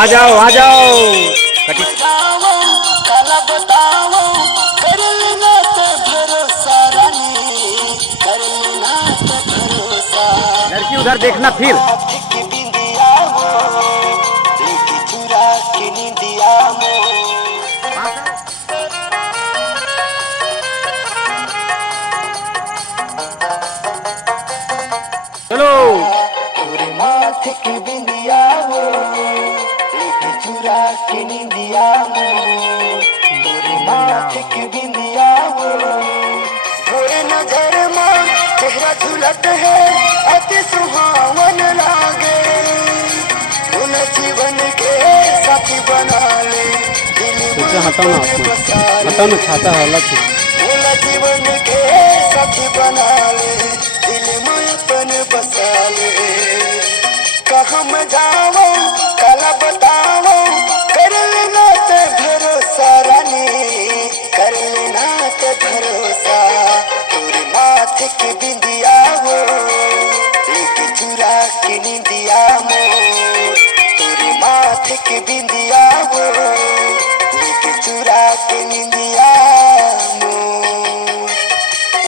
आ जाओ आ जाओ। लड़की उधर देखना फिर। चलो माथे की बिंदिया वो चुरा के निंदिया वो माथे की बिंदिया वो थोड़े नजर में चेहरा झुलत है अति सुहावन लागे उन जीवन के साथी बना ले दिल में हटाओ ना छाता है अलग से जीवन के साथी बना ले दिल में अपन बसा ले कहाँ मैं जाऊँ काला बताओ कर लेना ते भरोसा रानी कर लेना ते भरोसा तेरे माथे की बिंदिया वो लेके चुरा के निंदिया मोर तेरे माथे की बिंदिया वो